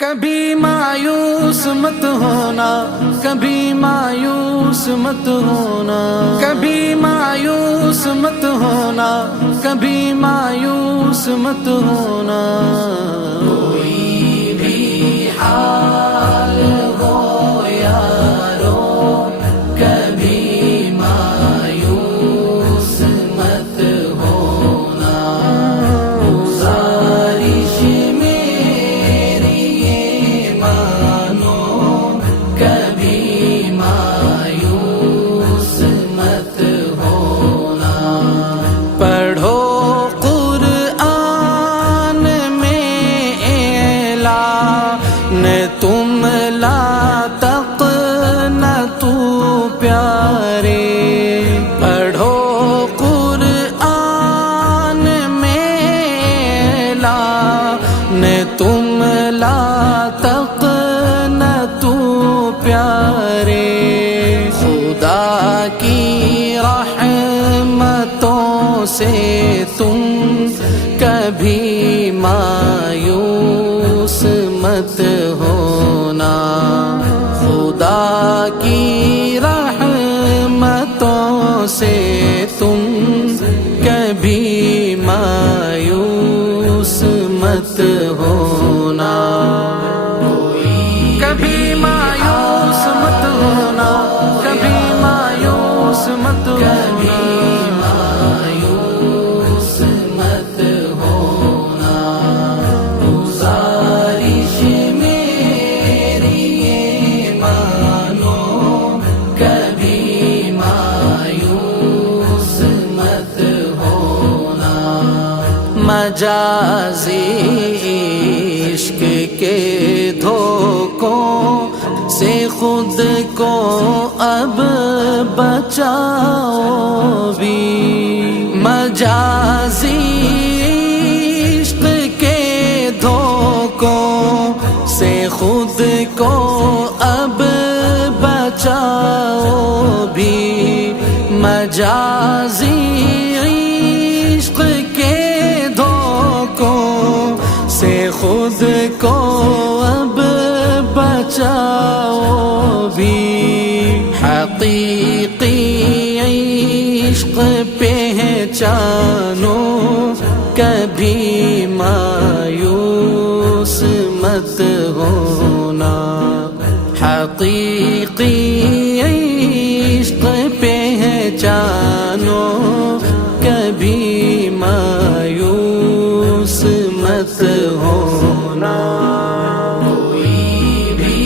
کبھی مایوس مت ہونا، کبھی مایوس مت ہونا، کبھی مایوس مت ہونا، کبھی مایوس مت ہونا۔ کوئی بھی حال ہو یارو، کبھی مایوس مت ہونا۔ گزارش میری یہ مانو، کبھی مایوس مت ہونا۔ پڑھو قرآن میں اعلان تم لا تقنطوا پیارے، پڑھو قرآن میں اعلان تم لا تقنطوا پیارے۔ خدا کی رحمتوں سے تم کبھی مایوس مت ہونا۔ خدا کی رحمتوں سے تم کبھی مایوس مت ہونا۔ کبھی مایوس مت ہونا، کبھی مایوس مت ہونا، مایوس مت ہونا۔ گزارش میری یہ مانو، کبھی مایوس مت ہونا۔ مجازی عشق کے دھوکوں سے خود کو اب بچاؤ بھی، مجازی عشق کے دھوکوں سے خود کو اب بچاؤ بھی، مجازی عشق کے دھوکوں سے خود کو اب بچاؤ بھی۔ حقیقی عشق پہچانو، کبھی مایوس مت ہونا۔ حقیقی عشق پہچانو، کبھی مایوس مت ہونا۔ کوئی بھی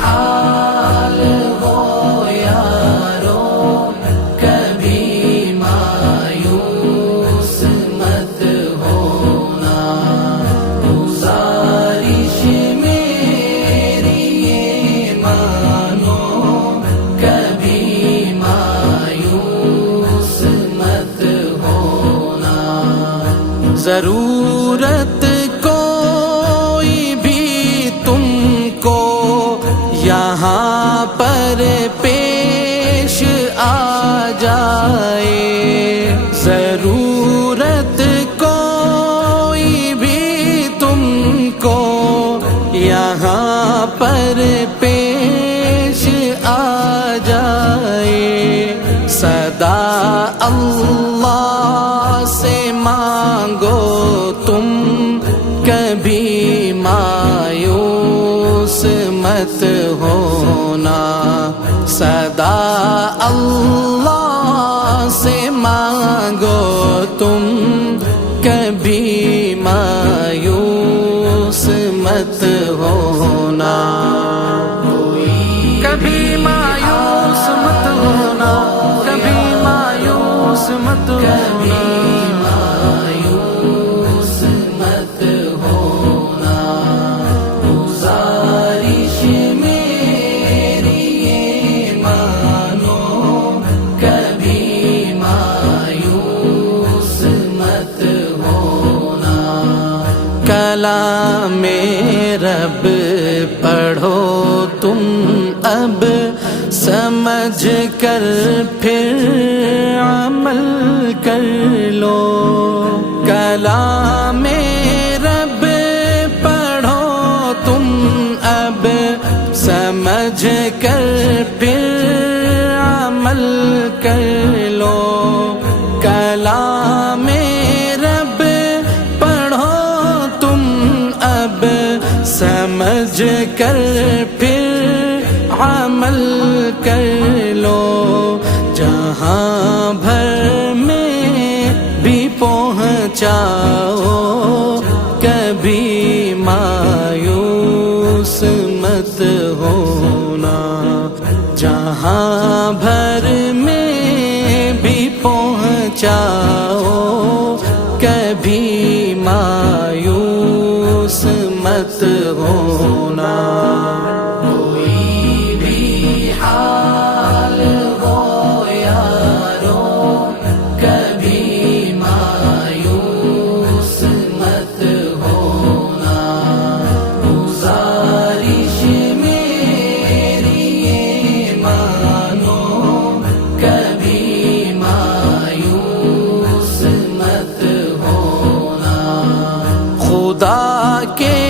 حال ہو یارو، کبھی مایوس مت ہونا۔ گزارش میری یہ مانو، کبھی مایوس مت ہونا۔ ضرورت کوئی بھی تم کو یہاں پر پیش آ جائے، ضرورت کوئی بھی تم کو یہاں پر پیش آ جائے، صدا اللہ سے مانگو تم، کبھی مایوس مت ہونا۔ صدا اللہ سے مانگو تم، کبھی مایوس مت ہونا۔ کبھی مایوس مت ہونا، کبھی مایوس مت ہونا، مایوس مت ہونا۔ گزارش میری یہ مانو، کبھی مایوس مت ہونا۔ کلام رب پڑھو تم اب، سمجھ کر پھر عمل کر لو۔ کلام رب پڑھو تم سمجھ کر پھر عمل کر لو، کلام رب پڑھو تم اب سمجھ کر پھر عمل کر لو، جہاں بھر میں بھی پہنچاؤ کبھی مایوس مت ہونا، جہاں بھر میں بھی پہنچاؤ کبھی مایوس مت ہونا، کوئی بھی حال ہو یارو کبھی مایوس مت ہونا، گزارش میری یہ مانو کبھی مایوس مت ہونا، خدا کے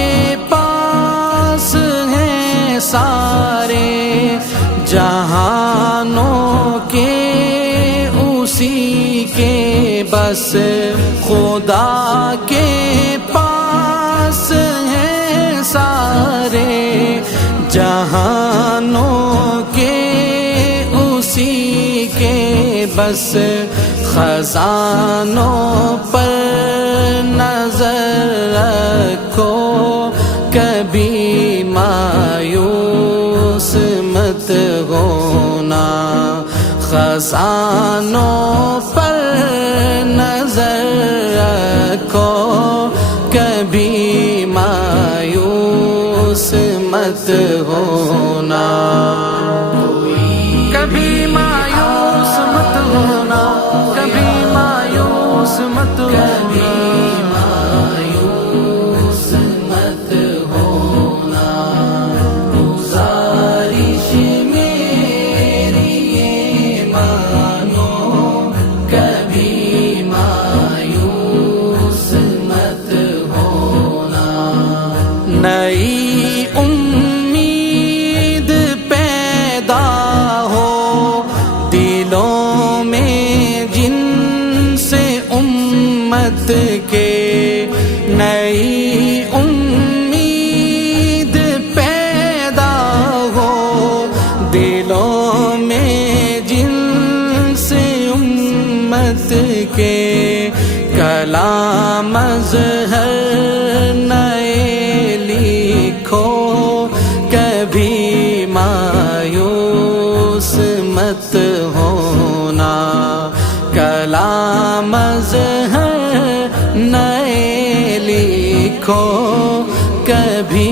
پاس ہیں سارے جہانوں کے اسی کے بس، خدا کے پاس ہیں سارے جہانوں کے اسی کے بس، خزانوں پر نظر رکھو کبھی مایوس مت ہونا، خزانوں پر نظر رکھو کبھی مایوس مت ہونا، کبھی مایوس مت ہونا، کبھی مایوس مت ہونا، نئی امید پیدا ہو دلوں میں جن سے امت کے، نئی امید پیدا ہو دلوں میں جن سے امت کے، کلام اظہر کبھی مایوس مت ہونا، کلام اظہر نئے لکھو کبھی